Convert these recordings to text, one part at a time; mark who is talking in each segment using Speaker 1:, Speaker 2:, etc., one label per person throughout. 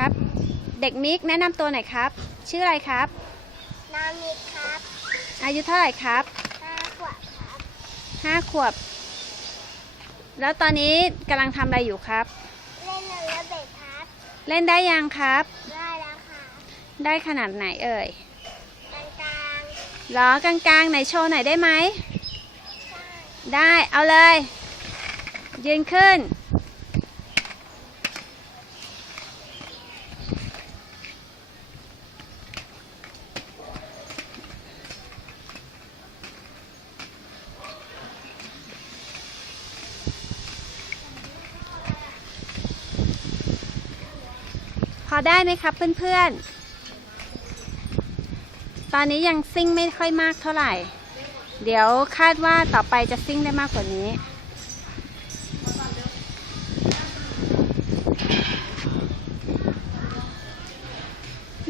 Speaker 1: ครับ เด็กมิกแนะนำตัวหน่อยครับ ชื่ออะไรครับ
Speaker 2: น้ำมิดครับ
Speaker 1: อายุเท่าไหร่ครับ
Speaker 2: ห้าขวบครับ
Speaker 1: ห้าขวบ แล้วตอนนี้กำลังทำอะไรอยู่ครับ
Speaker 2: เล่นโรลเลอร์เบลครับ
Speaker 1: เล่นได้ยังครับ
Speaker 2: ได้แล้วค่ะ
Speaker 1: ได้ขนาดไหนเอ่ย
Speaker 2: กลางกลาง
Speaker 1: เหรอกลางๆไหนโชว์หน่อยได้ไหม
Speaker 2: ๆใช่
Speaker 1: ได้เอาเลย ยืนขึ้น พอได้ไหมครับเพื่อนๆ ตอนนี้ยังซิ่งไม่ค่อยมากเท่าไหร่ เดี๋ยวคาดว่าต่อไปจะซิ่งได้มากกว่านี้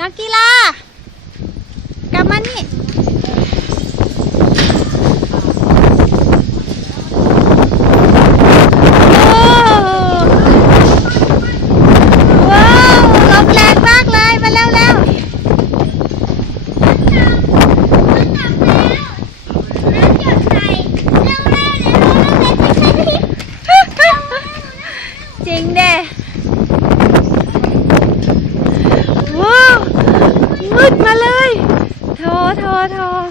Speaker 1: นักกีฬากลับมานี่ โอ้ว้าวลมแรงมากเลย มาเร็วเร็ว
Speaker 2: มันกลับแล้วน้ำหยดใส่เร็วๆเดี๋ยวโรลเลอร์เบลจะใช้พิษ
Speaker 1: จริงเด้